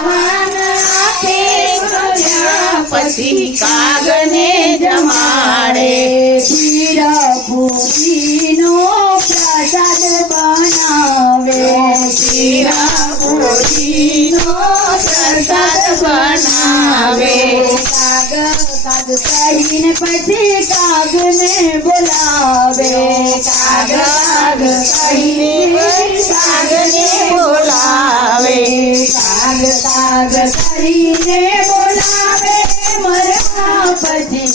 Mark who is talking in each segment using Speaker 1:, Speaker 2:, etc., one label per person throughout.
Speaker 1: જમવાન આપે મળ્યા પછી કાગને જમાડે ખીર પૂરીનો પ્રસાદ બનાવે શીરા પૂરીનો પ્રસાદ બનાવે કાગ કાગ કહીને પછી કાગને બોલાવે કાગ કાગ કહીને કાગને બોલાવે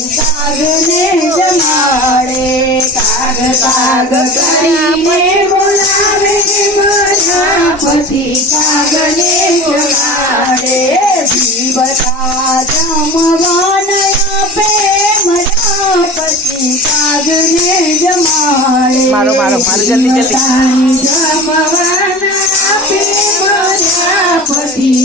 Speaker 1: પછી કાગને જમાડે કાગ કાગ કરીને બોલાવે મર્યા પછી કાગને જમાડે જીવતા જમવાન આપે મર્યા પછી કાગને જમાડે
Speaker 2: મારો, મારો, મારો, જલ્દી, જલ્દી.
Speaker 1: જીવતાની જમવાન આપે મર્યા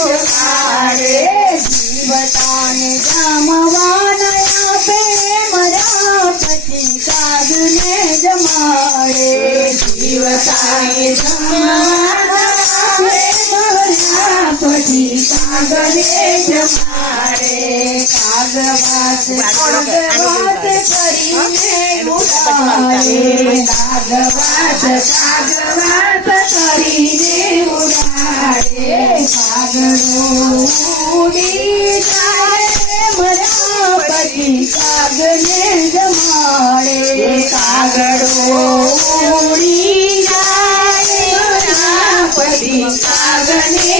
Speaker 1: કાગળને જમાડે જીવતાને જમવાન આપે મર્યા પછી કાગને જમાડે જીવતાને જમવાન આપે મર્યા પછી કાગને જમાડે કાગવાસ કાગવાસ કરીને ઉડાડે કાગવાસ કાગવાસ કરીને ઉડી જાય મરા પછી કાગને જમાડે કાગડો ઉડી જાય મરા પછી કાગને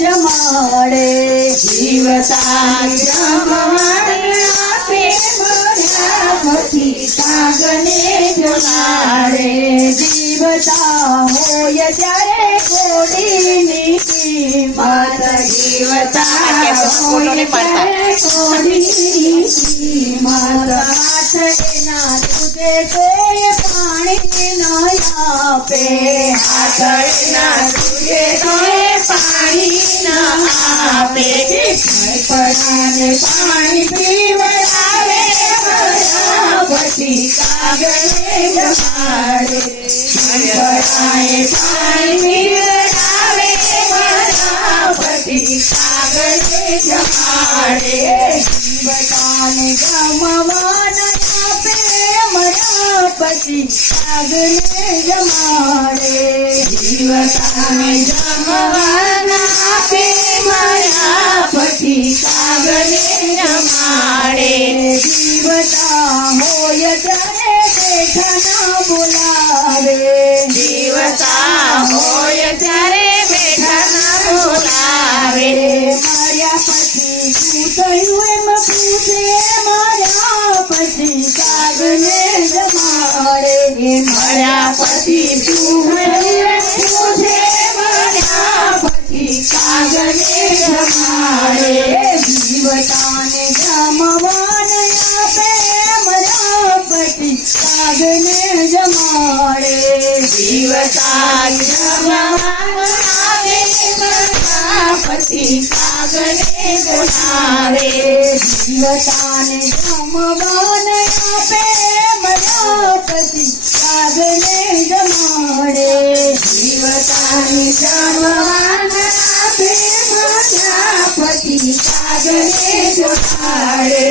Speaker 1: જમાડે જીવતા જમવાન જમાડે જીવતા હોય ત્યારે કોડીની કિંમત જીવતા હોય. ત્યારે કોડીની કિંમત. હાથ એના કોઈ પાણી ન આપે. હાથ એના તુજે કોઈ પાણી ન આપે. પડાને પાણી પીવડાવે लबाड़े बढ़ाए पानी बढ़ावे प्रजापति सागरे जमाड़े। बताने गमवाना प्रेम रापति सागरे जमाड़े बताने गमवाना प्रेम रापति सागरे जमाड़े जीवता हो ये બેઠા ના બોલાવે જીવતા હોય ત્યારે બેઠા ના બોલાવે માર્યા પછી શું થયું એમ પૂછે માર્યા પછી કાગને જમાડે મળ્યા પછી શું થયું પૂછે માર્યા પછી કાગને જમાડે જીવતાને જમવાન પતિ આગને ગુણાવે જીવતાને જમવાન આપે મનપતિ આગને જમાડે જીવતાને જમવાન આપે મનપતિ આગને જમાડે